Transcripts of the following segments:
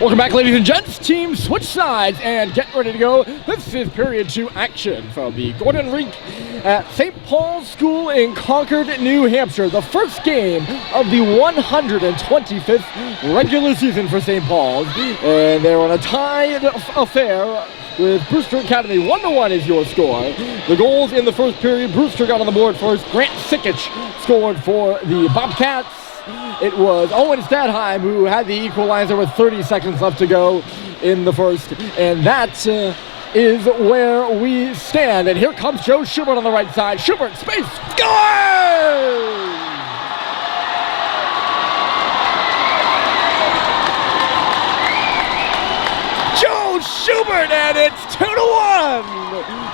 Welcome back, ladies and gents. Team switch sides and get ready to go. This is period 2 action from the Gordon Rink at St. Paul's School in Concord, New Hampshire. The first game of the 125th regular season for St. Paul's. And they're on a tied affair with Brewster Academy. 1-1 is your score. The goals in the first period, Brewster got on the board first. Grant Sikic scored for the Bobcats. It was Owen Stadheim who had the equalizer with 30 seconds left to go in the first. And that is where we stand. And here comes Joe Schubert on the right side. Schubert, space, score! Joe Schubert, and it's 2-1!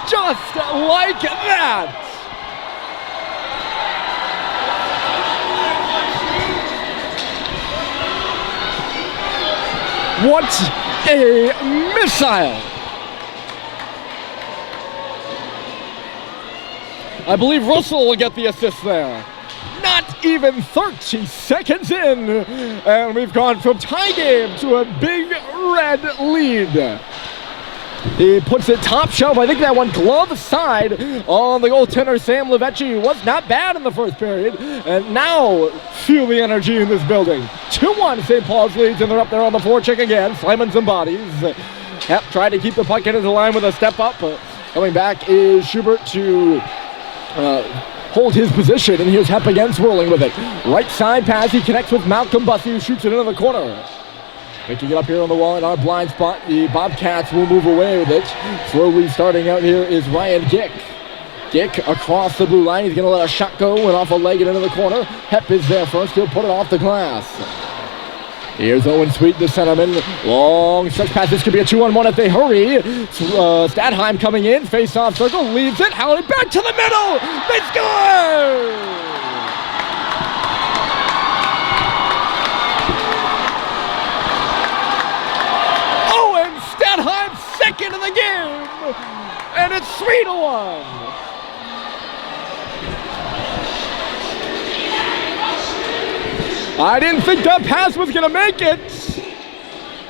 Just like that! What a missile! I believe Russell will get the assist there. Not even 30 seconds in, and we've gone from tie game to a big red lead. He puts it top shelf. I think that one glove side on the goaltender, Sam Levechi. Was not bad in the first period. And now, feel the energy in this building. 2-1 St. Paul's leads, and they're up there on the forecheck again. Slamming some bodies. Hep tried to keep the puck into the line with a step up. Coming back is Schubert to hold his position, and here's Hep again swirling with it. Right side pass, he connects with Malcolm Bussey, who shoots it into the corner. Picking it up here on the wall in our blind spot. The Bobcats will move away with it. Slowly starting out here is Ryan Gick. Gick across the blue line. He's going to let a shot go and off a leg and into the corner. Hep is there first. He'll put it off the glass. Here's Owen Sweet, the centerman. Long stretch pass. This could be a 2-on-1 if they hurry. Stadheim coming in. Face-off circle. Leaves it. Howley back to the middle. They score! Second of the game, and it's 3-1. I didn't think that pass was gonna make it.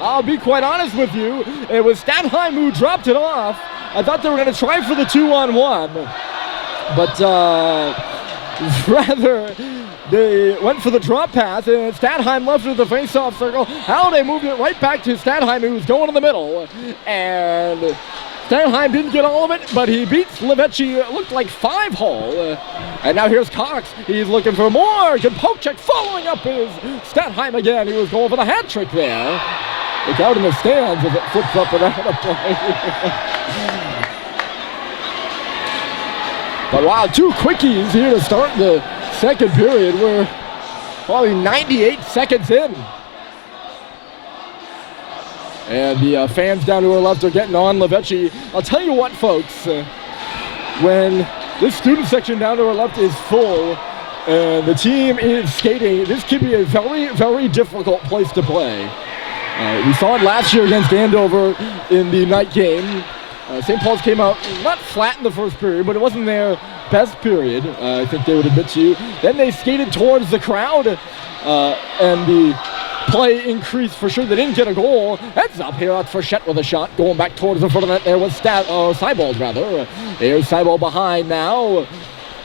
I'll be quite honest with you. It was Stadheim who dropped it off. I thought they were gonna try for the 2-on-1, but rather they went for the drop pass, and Stadheim left with the face-off circle. How they moved it right back to Stadheim, who was going in the middle. And Stadheim didn't get all of it, but he beats Levechi. It looked like 5-hole. And now here's Cox. He's looking for more. Good poke check. Following up is Stadheim again. He was going for the hat trick there. Look out in the stands as it flips up and out of play. But wow, 2 quickies here to start the second period. We're probably 98 seconds in. And the fans down to our left are getting on Levechi. I'll tell you what, folks, when this student section down to our left is full and the team is skating, this could be a very, very difficult place to play. We saw it last year against Andover in the night game. St. Paul's came out not flat in the first period, but it wasn't their best period, I think they would admit to you. Then they skated towards the crowd, and the play increased for sure. They didn't get a goal. Heads up here at Frechette with a shot, going back towards the front of the net. There was Seibold, rather. There's Seibold behind now.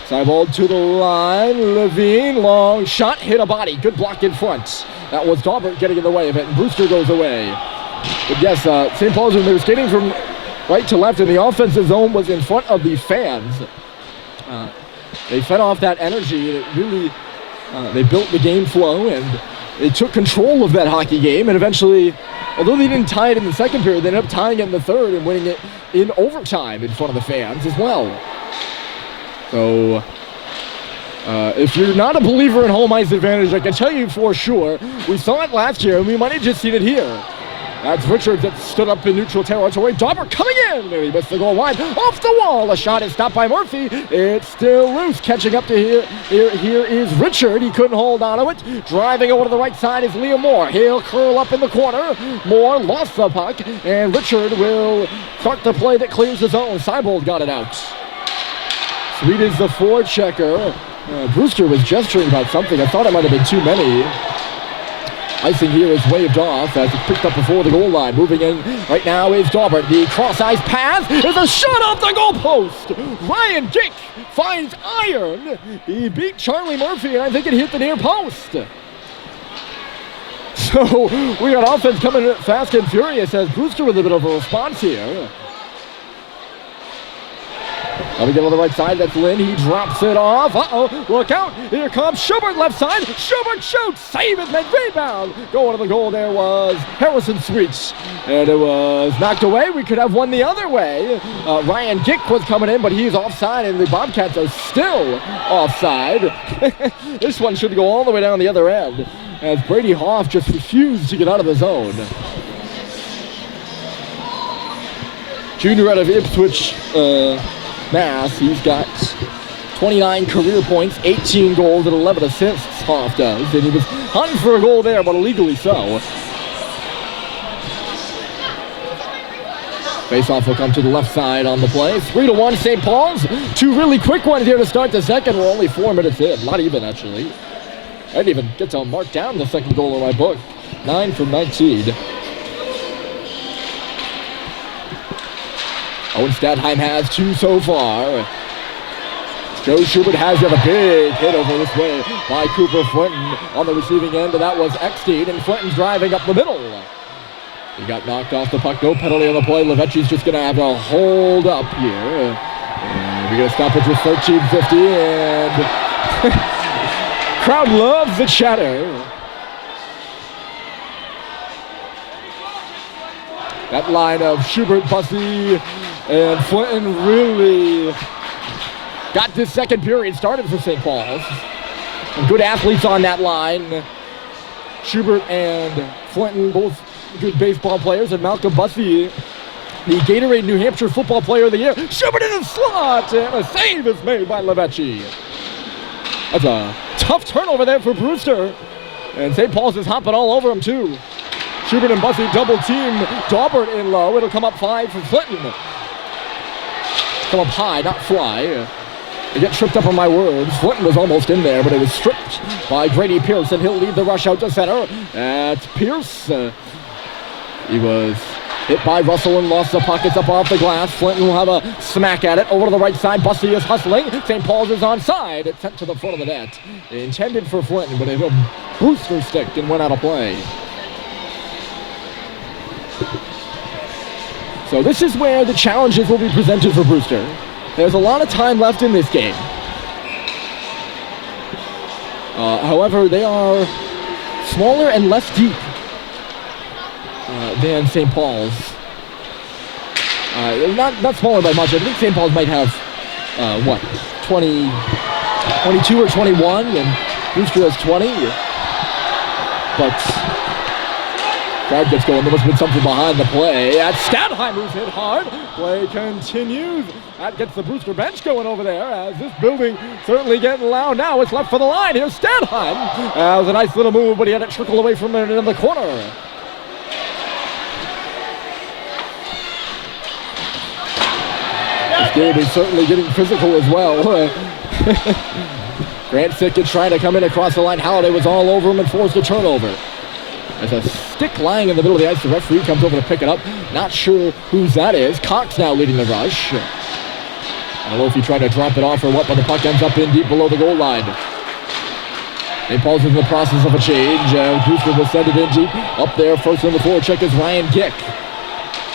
Seibold to the line. Levine, long shot, hit a body. Good block in front. That was Daubert getting in the way of it, and Brewster goes away. But yes, St. Paul's, when they were skating from right to left, and the offensive zone was in front of the fans. They fed off that energy, and it really, they built the game flow, and they took control of that hockey game, and eventually, although they didn't tie it in the second period, they ended up tying it in the third and winning it in overtime in front of the fans as well. So, if you're not a believer in home ice advantage, I can tell you for sure, we saw it last year, and we might have just seen it here. That's Richards that stood up in neutral territory. Dauber coming in, and he missed the goal line. Off the wall, a shot is stopped by Murphy. It's still loose, catching up to here. Here is Richard. He couldn't hold on to it. Driving over to the right side is Liam Moore. He'll curl up in the corner. Moore lost the puck, and Richard will start the play that clears the zone. Seibold got it out. Sweet is the forechecker. Brewster was gesturing about something. I thought it might have been too many. Icing here is waved off as it's picked up before the goal line. Moving in right now is Daubert. The cross-ice pass is a shot off the goalpost. Ryan Gick finds iron. He beat Charlie Murphy, and I think it hit the near post. So we got offense coming fast and furious as Brewster with a bit of a response here. Now we get on the right side, that's Lynn, he drops it off. Uh-oh, look out, here comes Schubert left side. Schubert shoots, save is made, rebound. Going to the goal there was Harrison Sweets. And it was knocked away, we could have won the other way. Ryan Gick was coming in, but he's offside and the Bobcats are still offside. This one should go all the way down the other end as Brady Hoff just refused to get out of the zone. Junior out of Ipswich, Mass. He's got 29 career points, 18 goals, and 11 assists, Hoff does. And he was hunting for a goal there, but illegally so. Face-off will come to the left side on the play. 3-1 St. Paul's. Two really quick ones here to start the second. We're only 4 minutes in. Not even, actually. I didn't even get to mark down the second goal in my book. 9 from 19. Owen Stadheim has 2 so far. Joe Schubert has got a big hit over this way by Cooper Flinton on the receiving end, and that was Eckstein, and Flinton's driving up the middle. He got knocked off the puck, no penalty on the play. Levecchi's just going to have to hold up here. And we're going to stop it with 13:50, and crowd loves the chatter. That line of Schubert, Bussey, and Flinton really got this second period started for St. Paul's. Some good athletes on that line. Schubert and Flinton, both good baseball players, and Malcolm Bussey, the Gatorade New Hampshire Football Player of the Year. Schubert in the slot, and a save is made by Levecchi. That's a tough turnover there for Brewster, and St. Paul's is hopping all over him too. Schubert and Bussey double team Daubert in low. It'll come up 5 for Flinton. Come up high, not fly. I get tripped up on my words. Flinton was almost in there, but it was stripped by Grady Pierce, and he'll lead the rush out to center. That's Pierce. He was hit by Russell and lost the puck. It's up off the glass. Flinton will have a smack at it. Over to the right side, Bussey is hustling. St. Paul's is onside. It's sent to the front of the net. Intended for Flinton, but it hit a Brewster stick and went out of play. So this is where the challenges will be presented for Brewster. There's a lot of time left in this game. However, they are smaller and less deep than St. Paul's. Not smaller by much. I think St. Paul's might have, 22 or 21, and Brewster has 20. But crowd gets going. There must have been something behind the play. That's Stadheim who's hit hard. Play continues. That gets the Brewster bench going over there as this building certainly getting loud now. It's left for the line. Here's Stadheim. That was a nice little move, but he had it trickle away from it in the corner. This game is certainly getting physical as well. Grant Sickett trying to come in across the line. Halliday was all over him and forced a turnover. There's a stick lying in the middle of the ice. The referee comes over to pick it up. Not sure whose that is. Cox now leading the rush. I don't know if he tried to drop it off or what, but the puck ends up in deep below the goal line. St. Paul's in the process of a change. Brewster will send it in deep. Up there, first on the forward check is Ryan Gick.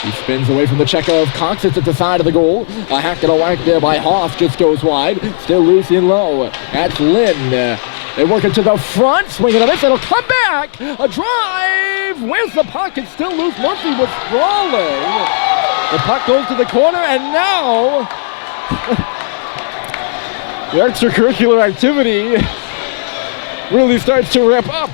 He spins away from the check of Cox. It's at the side of the goal. A hack and a whack there by Hoff just goes wide. Still loose in low. That's Lynn. They work it to the front, swinging on this, it'll come back, a drive, where's the puck? It's still loose, Murphy was sprawling. The puck goes to the corner, and now the extracurricular activity really starts to ramp up.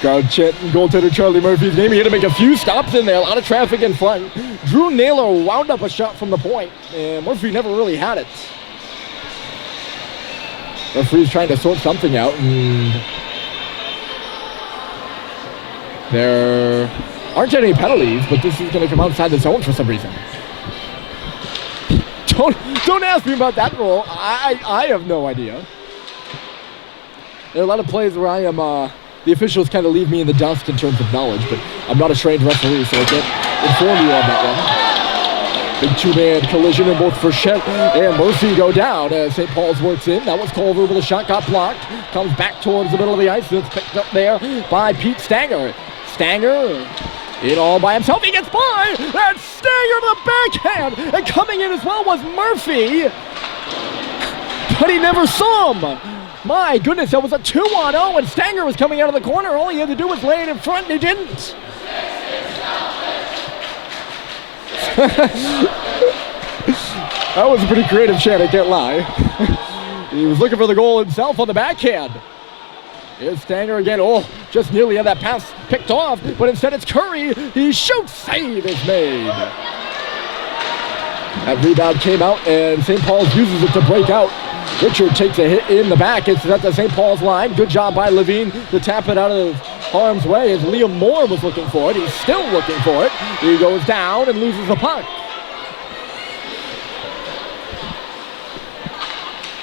Crowd chanting goaltender Charlie Murphy's name. He had to make a few stops in there. A lot of traffic in front. Drew Naylor wound up a shot from the point, and Murphy never really had it. Referee's trying to sort something out, and there aren't any penalties, but this is going to come outside the zone for some reason. Don't ask me about that rule. I have no idea. There are a lot of plays where I am, the officials kind of leave me in the dust in terms of knowledge, but I'm not a trained referee, so I can't inform you on that one. Big two-man collision, and both Frechette and Murphy go down as St. Paul's works in. That was Culver with a shot, got blocked. Comes back towards the middle of the ice, and it's picked up there by Pete Stanger. Stanger in all by himself. He gets by, and Stanger to the backhand. And coming in as well was Murphy, but he never saw him. My goodness, that was a 2-on-0, and Stanger was coming out of the corner. All he had to do was lay it in front, and he didn't. That was a pretty creative shot, I can't lie. He was looking for the goal himself on the backhand. Here's Stanger again. Oh, just nearly had that pass picked off, but instead it's Curry. He shoots, save is made. That rebound came out, and St. Paul's uses it to break out. Richard takes a hit in the back. It's at the St. Paul's line. Good job by Levine to tap it out of harm's way as Liam Moore was looking for it. He's still looking for it. He goes down and loses the puck.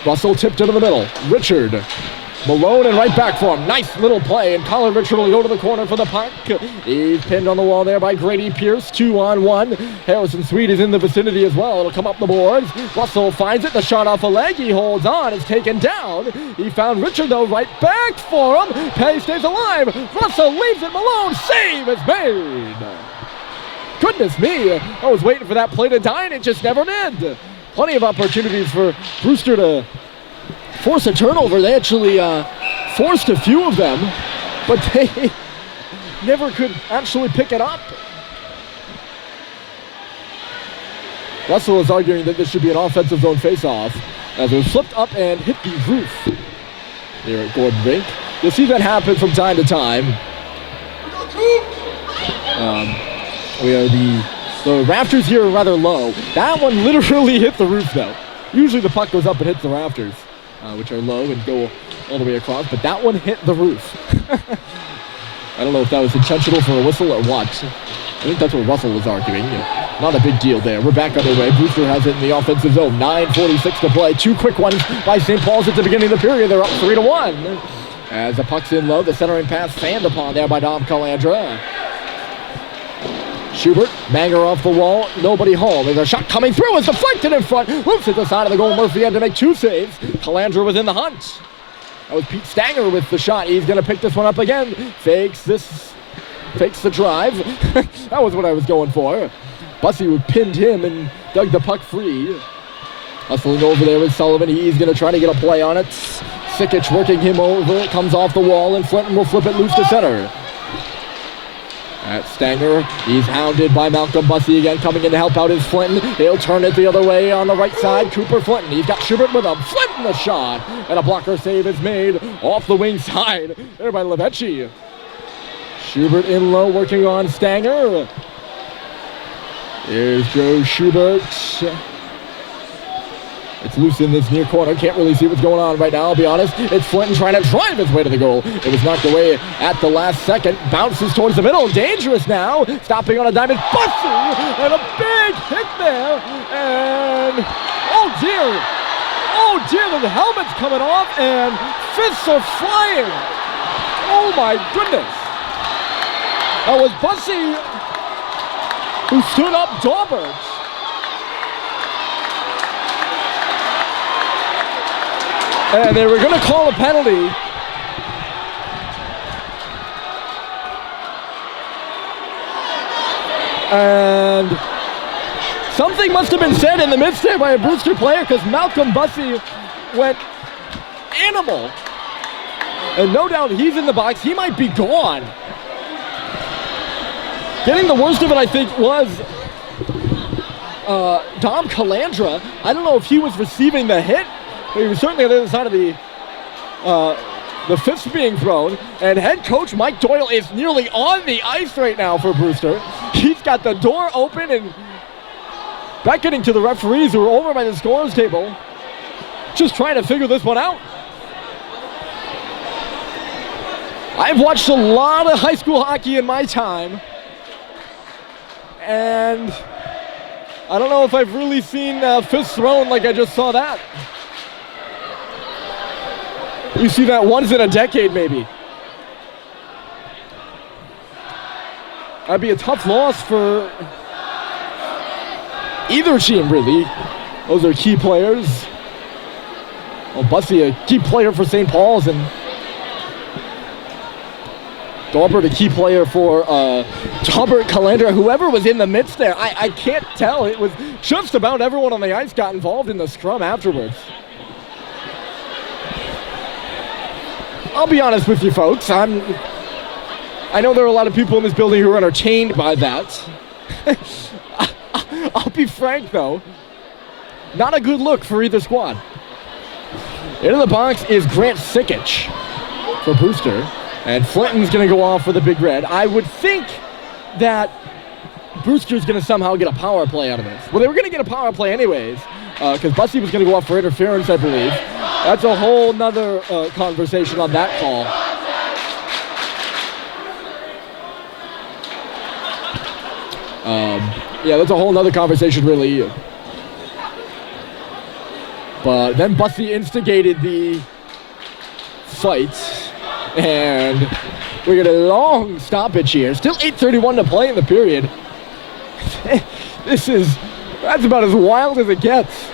Russell tipped into the middle. Richard. Malone and right back for him. Nice little play, and Colin Richard will go to the corner for the puck. He's pinned on the wall there by Grady Pierce. 2-on-1. Harrison Sweet is in the vicinity as well. It'll come up the boards. Russell finds it. The shot off a leg. He holds on. It's taken down. He found Richard, though, right back for him. Pay stays alive. Russell leaves it. Malone. Save is made. Goodness me. I was waiting for that play to die, and it just never did. Plenty of opportunities for Brewster to force a turnover. They actually forced a few of them, but they never could actually pick it up. Russell is arguing that this should be an offensive zone face-off as it was flipped up and hit the roof here at Gordon Rink. You'll see that happen from time to time. The rafters here are rather low. That one literally hit the roof, though. Usually the puck goes up and hits the rafters, which are low and go all the way across, but that one hit the roof. I don't know if that was intentional for a whistle or what. I think that's what Russell was arguing. Not a big deal there. We're back underway. Brewster has it in the offensive zone. 9:46 to play. Two quick ones by St. Paul's at the beginning of the period. They're up 3-1. As the puck's in low, the centering pass fanned upon there by Dom Calandra. Schubert, banger off the wall, nobody home. There's a shot coming through, it's deflected in front. Loops at the side of the goal. Murphy had to make two saves. Calandra was in the hunt. That was Pete Stanger with the shot. He's going to pick this one up again. Fakes the drive. That was what I was going for. Bussey pinned him and dug the puck free. Hustling over there with Sullivan. He's going to try to get a play on it. Sikic working him over. It comes off the wall, and Flinton will flip it loose to center. That's Stanger. He's hounded by Malcolm Bussey again. Coming in to help out is Flinton. He'll turn it the other way on the right side. Cooper Flinton. He's got Schubert with him. Flinton the shot. And a blocker save is made off the wing side there by Levecchi. Schubert in low working on Stanger. Here's Joe Schubert. It's loose in this near corner. Can't really see what's going on right now, I'll be honest. It's Flinton trying to drive his way to the goal. It was knocked away at the last second. Bounces towards the middle. Dangerous now. Stopping on a diamond. Bussey! And a big hit there. And oh dear, the helmet's coming off and fists are flying. Oh my goodness. That was Bussey who stood up Daubert. And they were going to call a penalty. And something must have been said in the midst there by a Brewster player, because Malcolm Bussey went animal. And no doubt he's in the box. He might be gone. Getting the worst of it, I think, was Dom Calandra. I don't know if he was receiving the hit. He was certainly on the other side of the fist being thrown. And head coach Mike Doyle is nearly on the ice right now for Brewster. He's got the door open and beckoning to the referees who are over by the scorer's table, just trying to figure this one out. I've watched a lot of high school hockey in my time, and I don't know if I've really seen fists thrown like I just saw that. You see that once in a decade, maybe. That'd be a tough loss for either team, really. Those are key players. Well, Bussy, a key player for St. Paul's, and Daubert, a key player for Daubert, Calandra, whoever was in the midst there. I can't tell. It was just about everyone on the ice got involved in the scrum afterwards. I'll be honest with you folks, I know there are a lot of people in this building who are entertained by that. I'll be frank though, not a good look for either squad. Into the box is Grant Sikic for Brewster, and Flinton's gonna go off for the Big Red. I would think that Brewster's gonna somehow get a power play out of this. Well, they were gonna get a power play anyways, because Bussy was gonna go off for interference, I believe. That's a whole nother conversation on that call. Yeah, that's a whole nother conversation, really. But then Bussy instigated the fight, and we get a long stoppage here. Still 8:31 to play in the period. That's about as wild as it gets.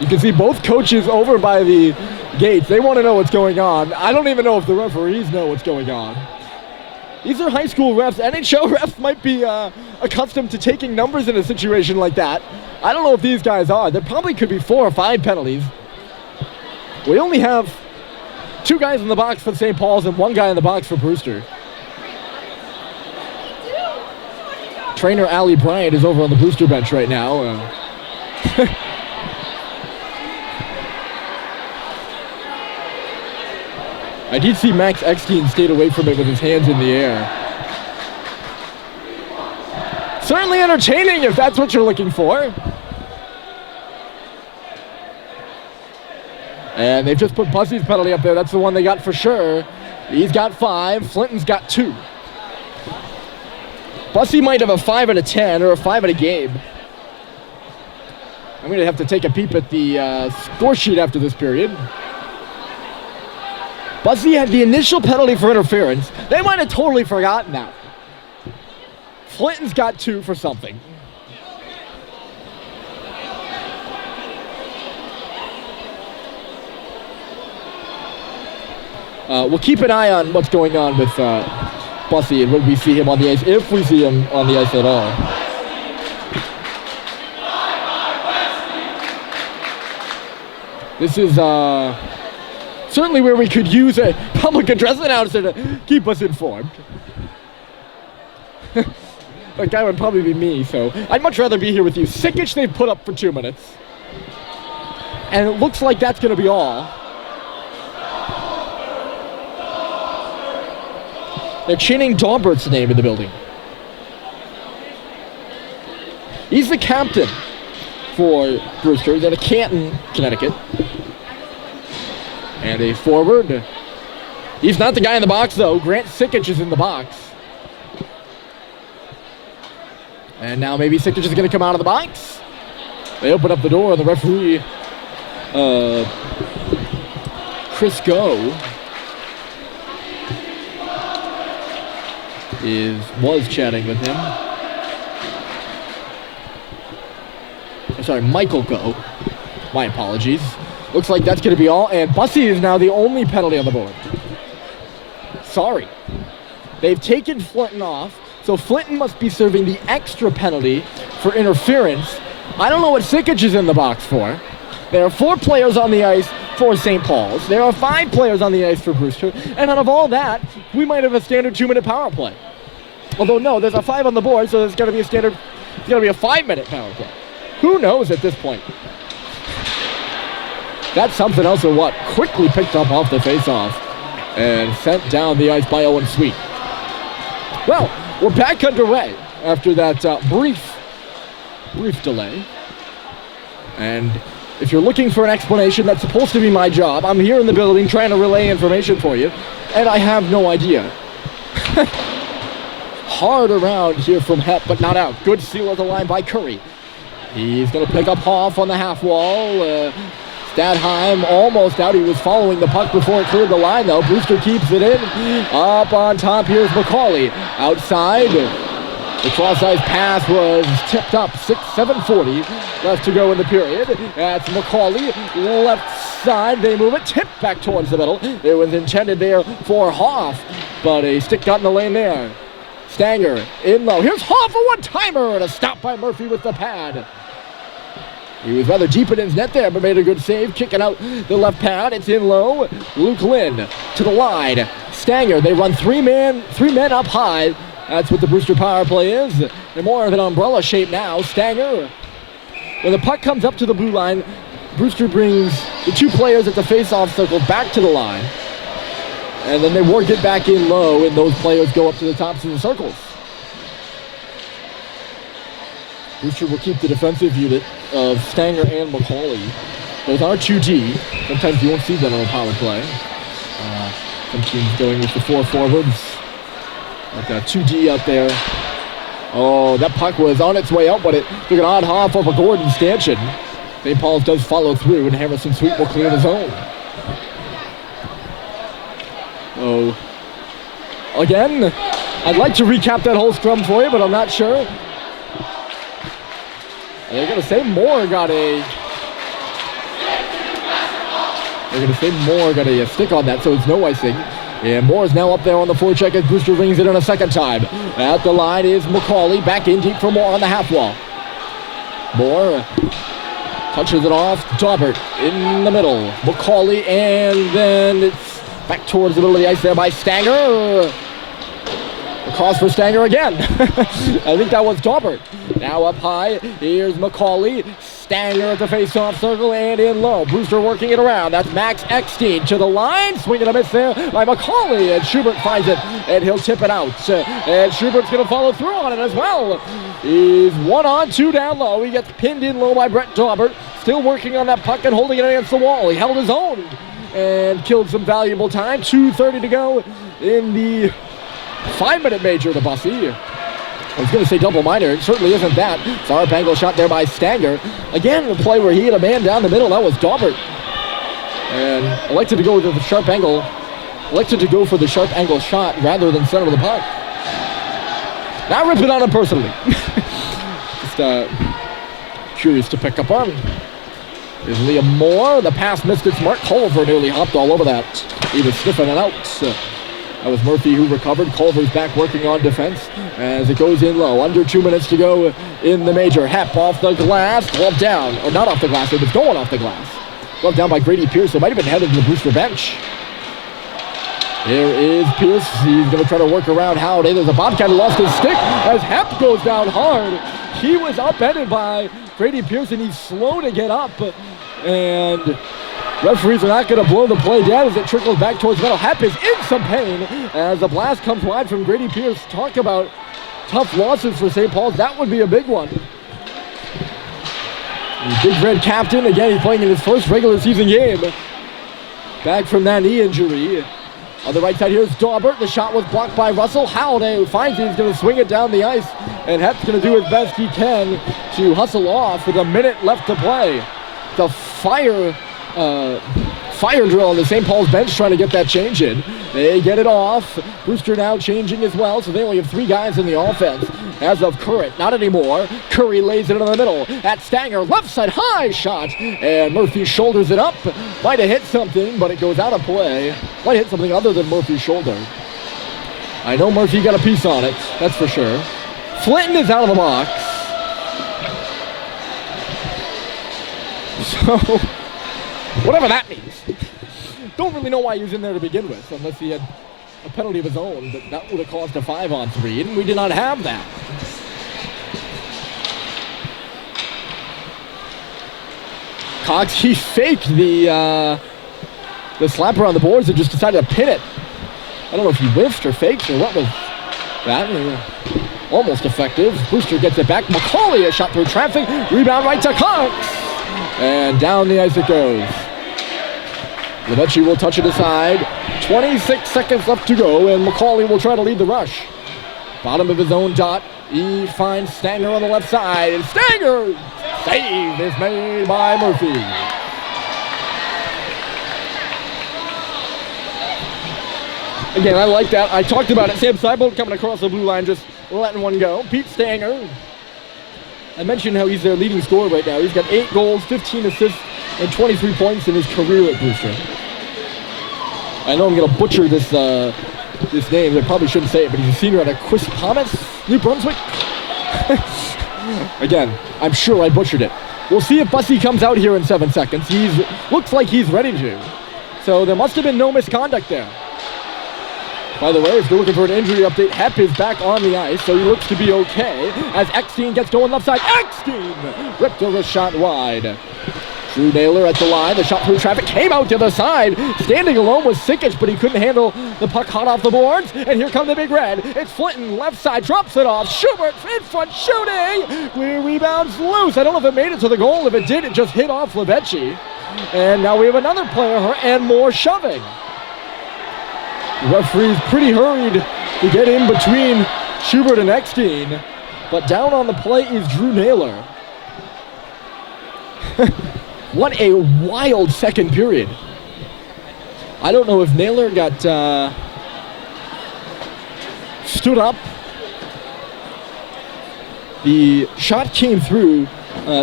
You can see both coaches over by the gates. They want to know what's going on. I don't even know if the referees know what's going on. These are high school refs. NHL refs might be accustomed to taking numbers in a situation like that. I don't know if these guys are. There probably could be 4 or 5 penalties. We only have 2 guys in the box for St. Paul's and 1 guy in the box for Brewster. Trainer Allie Bryant is over on the Brewster bench right now. I did see Max Eckstein skate away from it with his hands in the air. Certainly entertaining if that's what you're looking for. And they've just put Bussy's penalty up there. That's the one they got for sure. He's got 5. Flinton's got 2. Bussy might have a 5 out of 10 or a 5 out of game. I'm going to have to take a peep at the score sheet after this period. Bussy had the initial penalty for interference. They might have totally forgotten that. Flinton's got 2 for something. We'll keep an eye on what's going on with Bussy and when we see him on the ice, if we see him on the ice at all. This is certainly where we could use a public address announcer to keep us informed. That guy would probably be me, so I'd much rather be here with you. Sikic they've put up for 2 minutes. And it looks like that's going to be all. They're chanting Daubert's name in the building. He's the captain for Brewster. He's out of Canton, Connecticut. And a forward. He's not the guy in the box, though. Grant Sikic is in the box. And now maybe Sikic is going to come out of the box. They open up the door. The referee, Chris Go, was chatting with him. I'm sorry, Michael Go. My apologies. Looks like that's going to be all, and Bussy is now the only penalty on the board. Sorry. They've taken Flinton off, so Flinton must be serving the extra penalty for interference. I don't know what Sikic is in the box for. There are 4 players on the ice for St. Paul's. There are 5 players on the ice for Brewster, and out of all that, we might have a standard 2-minute power play. Although no, there's a 5 on the board, so there's got to be a standard, it's got to be a 5-minute power play. Who knows at this point? That's something else or what? Quickly picked up off the face-off and sent down the ice by Owen Sweet. Well, we're back underway after that brief delay. And if you're looking for an explanation, that's supposed to be my job. I'm here in the building trying to relay information for you, and I have no idea. hard around here from Hepp, but not out. Good steal at the line by Curry. He's going to pick up Hoff on the half wall. Stadheim almost out. He was following the puck before it cleared the line, though. Brewster keeps it in. Up on top, here's McCauley. Outside. The cross-ice pass was tipped up. 7:40 left to go in the period. That's McCauley. Left side, they move it. Tipped back towards the middle. It was intended there for Hoff, but a stick got in the lane there. Stanger in low. Here's Hoff, a one-timer, and a stop by Murphy with the pad. He was rather deep in his net there, but made a good save, kicking out the left pad. It's in low. Luke Lynn to the line. Stanger, they run three men up high. That's what the Brewster power play is. They're more of an umbrella shape now. Stanger, when the puck comes up to the blue line, Brewster brings the two players at the face-off circle back to the line. And then they work it back in low, and those players go up to the tops of the circles. Brewster will keep the defensive unit of Stanger and McCauley. Those are 2D. Sometimes you won't see that on a power play. Some teams going with the 4 forwards. Like a 2D out there. Oh, that puck was on its way out, but it took an odd hop of a Gordon stanchion. St. Paul's does follow through, and Harrison Sweet will clear the zone. Oh, again, I'd like to recap that whole scrum for you, but I'm not sure. They're going to say Moore got a stick on that, so it's no icing. And Moore's now up there on the forecheck as Brewster rings it in a second time. At the line is McCauley, back in deep for Moore on the half wall. Moore touches it off, Daubert in the middle. McCauley, and then it's back towards the middle of the ice there by Stanger. Across for Stanger again. I think that was Daubert. Now up high, here's McCauley. Stanger at the face-off circle and in low. Brewster working it around. That's Max Eckstein to the line. Swing and a miss there by McCauley. And Schubert finds it, and he'll tip it out. And Schubert's going to follow through on it as well. He's 1-on-2 down low. He gets pinned in low by Brett Daubert. Still working on that puck and holding it against the wall. He held his own and killed some valuable time. 2:30 to go in the 5-minute major to Bussy. I was going to say double minor. It certainly isn't that. Sharp angle shot there by Stanger. Again, a play where he had a man down the middle. That was Daubert. And elected to go with the sharp angle. Elected to go for the sharp angle shot rather than center of the puck. Not ripping on him personally. Just curious to pick up on. There's Liam Moore. The pass missed its mark. Culver nearly hopped all over that. He was sniffing it out. That was Murphy who recovered. Culver's back working on defense as it goes in low. Under 2 minutes to go in the major. Hepp off the glass. Glove down. Or not off the glass. It was going off the glass. Glove down by Grady Pierce. So it might have been headed to the Brewster bench. Here is Pierce. He's going to try to work around Howdy. There's a Bobcat who lost his stick as Hepp goes down hard. He was upended by Grady Pierce, and he's slow to get up. And referees are not going to blow the play down as it trickles back towards middle. Hepp is in some pain as the blast comes wide from Grady Pierce. Talk about tough losses for St. Paul's. That would be a big one. The Big Red captain, again, he's playing in his first regular season game. Back from that knee injury. On the right side, here's Daubert. The shot was blocked by Russell. Howdy finds it. He's going to swing it down the ice. And Hepp's going to do his best he can to hustle off with a minute left to play. The fire drill on the St. Paul's bench trying to get that change in. They get it off. Brewster now changing as well, so they only have 3 guys in the offense. As of Current, not anymore. Curry lays it in the middle. At Stanger, left side, high shot. And Murphy shoulders it up. Might have hit something, but it goes out of play. Might hit something other than Murphy's shoulder. I know Murphy got a piece on it, that's for sure. Flinton is out of the box. So, whatever that means. Don't really know why he was in there to begin with, unless he had a penalty of his own, but that would have caused a 5-on-3, and we did not have that. Cox, he faked the slapper on the boards and just decided to pin it. I don't know if he whiffed or faked or what was that. Almost effective. Brewster gets it back. McCauley, a shot through traffic. Rebound right to Cox. And down the ice it goes. Levechi will touch it aside. 26 seconds left to go, and McCauley will try to lead the rush. Bottom of his own dot. He finds Stanger on the left side. And Stanger! Save is made by Murphy. Again, I like that. I talked about it. Sam Seibold coming across the blue line, just letting one go. Pete Stanger. I mentioned how he's their leading scorer right now. He's got 8 goals, 15 assists, and 23 points in his career at Brewster. I know I'm going to butcher this name. I probably shouldn't say it, but he's a senior out of Quispamsis, New Brunswick. Again, I'm sure I butchered it. We'll see if Bussey comes out here in 7 seconds. Looks like he's ready to. So there must have been no misconduct there. By the way, if you're looking for an injury update, Hepp is back on the ice, so he looks to be okay. As Eckstein gets going left side, Eckstein ripped over a shot wide. Drew Naylor at the line. The shot through traffic came out to the side. Standing alone was Sikic, but he couldn't handle the puck hot off the boards. And here come the Big Red. It's Flinton, left side, drops it off. Schubert in front, shooting. Clear rebounds loose. I don't know if it made it to the goal. If it did, it just hit off Levechi. And now we have another player and more shoving. The referee's pretty hurried to get in between Schubert and Eckstein. But down on the play is Drew Naylor. What a wild second period. I don't know if Naylor got stood up. The shot came through.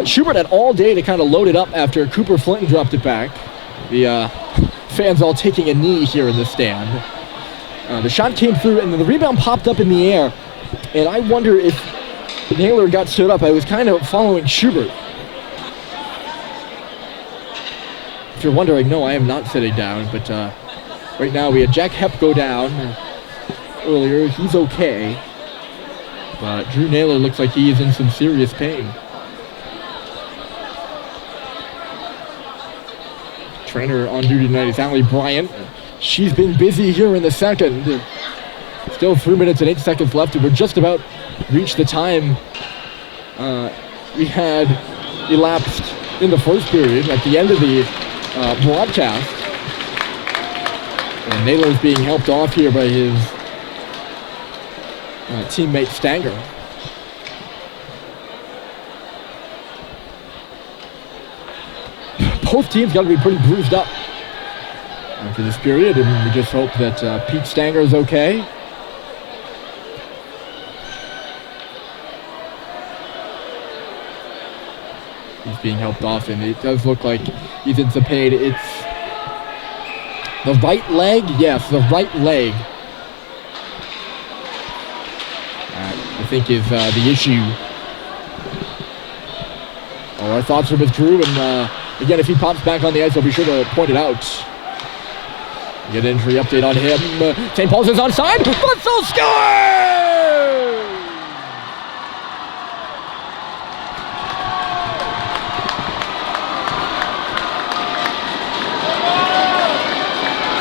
Schubert had all day to kind of load it up after Cooper Flinton dropped it back. The fans all taking a knee here in the stand. The shot came through and the rebound popped up in the air. And I wonder if Naylor got stood up. I was kind of following Schubert. If you're wondering, no, I am not sitting down, but right now we had Jack Hepp go down earlier. He's okay, but Drew Naylor looks like he is in some serious pain. Trainer on duty tonight is Allie Bryant. She's been busy here in the second. Still 3 minutes and 8 seconds left, and we're just about reached the time we had elapsed in the first period at the end of the broadcast. And Naylor's being helped off here by his teammate Stanger. Both teams got to be pretty bruised up after this period, and we just hope that Pete Stanger is okay. He's being helped off, and it does look like he's in some pain. It's the right leg. Yes, the right leg. I think is the issue. All our thoughts are with Drew, and again, if he pops back on the ice, I'll be sure to point it out. Get an injury update on him. St. Paul's is onside. Butzel scores!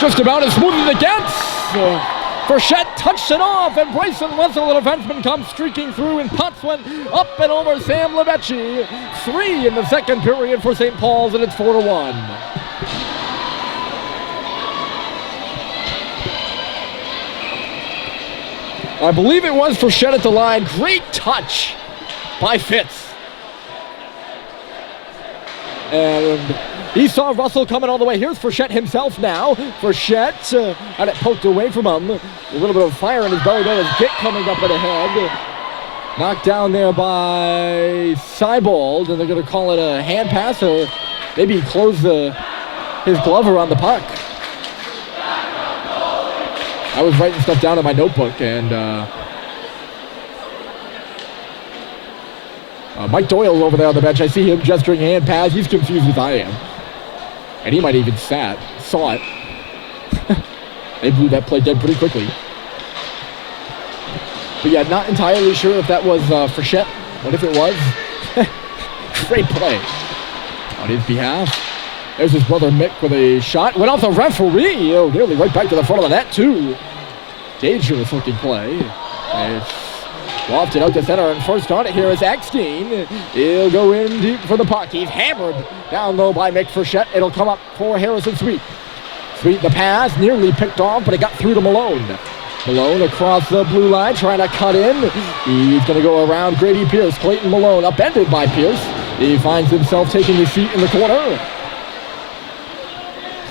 Just about as smooth as it gets. Frechette touched it off, and Bryson Wessel, the defenseman, comes streaking through, and Potts went up and over Sam Levechi. 3 in the second period for St. Paul's, and it's 4-1. I believe it was Frechette at the line. Great touch by Fitz. And he saw Russell coming all the way. Here's Frechette himself now. Frechette had it poked away from him. A little bit of fire in his belly there. His kick coming up ahead. Knocked down there by Seibold, and they're going to call it a hand pass, or maybe he closed his glove around the puck. I was writing stuff down in my notebook, and Mike Doyle's over there on the bench. I see him gesturing hand pass. He's confused as I am. And he might even saw it. They blew that play dead pretty quickly. But yeah, not entirely sure if that was Frechette. What if it was? Great play on his behalf. There's his brother Mick with a shot. Went off the referee. Oh, nearly right back to the front of the net, too. Dangerous looking play. It's wafted out to center, and first on it here is Eckstein. He'll go in deep for the puck. He's hammered down low by Mick Frechette. It'll come up for Harrison Sweet. Sweet the pass, nearly picked off, but it got through to Malone. Malone across the blue line, trying to cut in. He's going to go around Grady Pierce. Clayton Malone upended by Pierce. He finds himself taking his seat in the corner.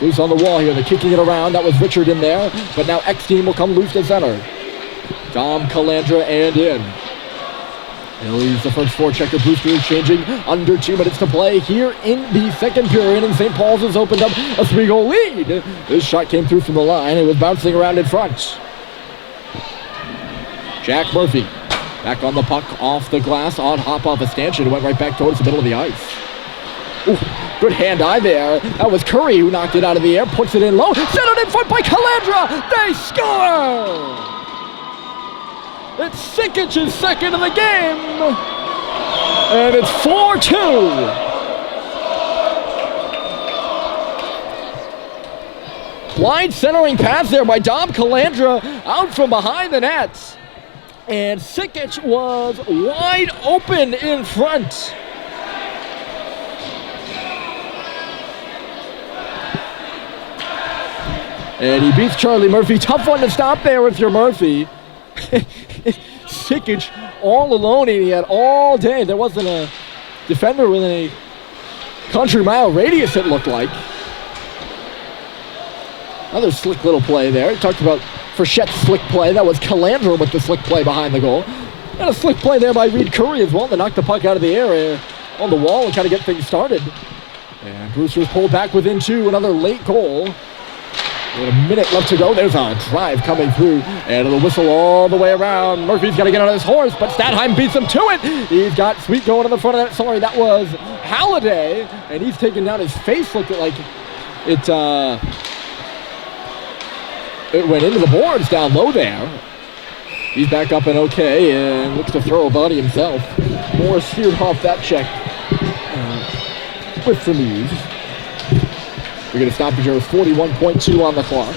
Loose on the wall here. They're kicking it around. That was Richard in there. But now X-Team will come loose to center. Dom Calandra and in. He'll use the first forechecker. Brewster is changing. Under 2 minutes to play here in the second period, and St. Paul's has opened up a 3-goal lead. This shot came through from the line. It was bouncing around in front. Jack Murphy back on the puck, off the glass, on hop-off a stanchion. It went right back towards the middle of the ice. Ooh, good hand-eye there. That was Curry who knocked it out of the air, puts it in low, centered in front by Calandra. They score! It's Sikic's second of the game, and it's 4-2. Blind centering pass there by Dom Calandra out from behind the net, and Sikic was wide open in front. And he beats Charlie Murphy. Tough one to stop there with your Murphy. Sikic all alone, and he had all day. There wasn't a defender within a country mile radius, it looked like. Another slick little play there. He talked about Frichette's slick play. That was Calandra with the slick play behind the goal. And a slick play there by Reed Curry as well to knock the puck out of the air on the wall and kind of get things started. And Brewster's pulled back within 2. Another late goal. With a minute left to go. There's a drive coming through, and it'll whistle all the way around. Murphy's got to get on his horse, but Stadheim beats him to it. He's got Sweet going to the front of that. Sorry, that was Halliday, and he's taking down his face. Looked like it went into the boards down low there. He's back up and okay, and looks to throw a body himself. Moore steered off that check with some ease. We're going to stop here with 41.2 on the clock.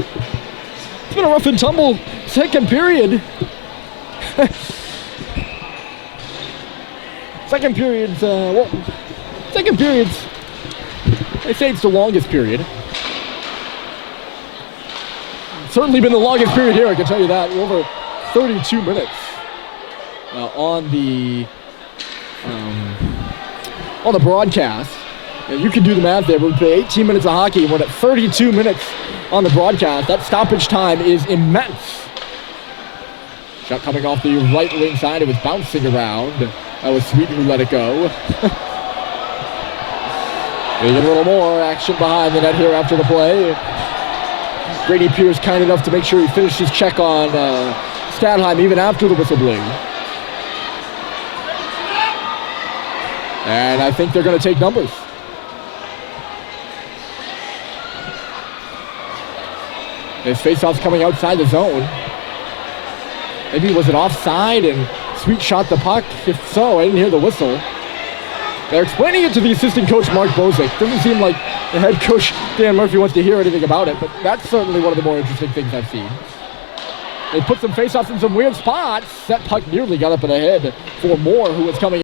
It's been a rough and tumble second period. Second period's, they say it's the longest period. Certainly been the longest period here, I can tell you that. Over 32 minutes on the broadcast. And you can do the math there, but we play 18 minutes of hockey, and we're at 32 minutes on the broadcast. That stoppage time is immense. Shot coming off the right wing side. It was bouncing around. That was Sweet who let it go. We get a little more action behind the net here after the play. Grady Pierce kind enough to make sure he finished his check on Stadheim even after the whistle blew. And I think they're going to take numbers. His faceoff's coming outside the zone. Maybe was it offside and Sweet shot the puck? If so, I didn't hear the whistle. They're explaining it to the assistant coach, Mark Bozick. Doesn't seem like the head coach, Dan Murphy, wants to hear anything about it, but that's certainly one of the more interesting things I've seen. They put some faceoffs in some weird spots. That puck nearly got up in the head for Moore, who was coming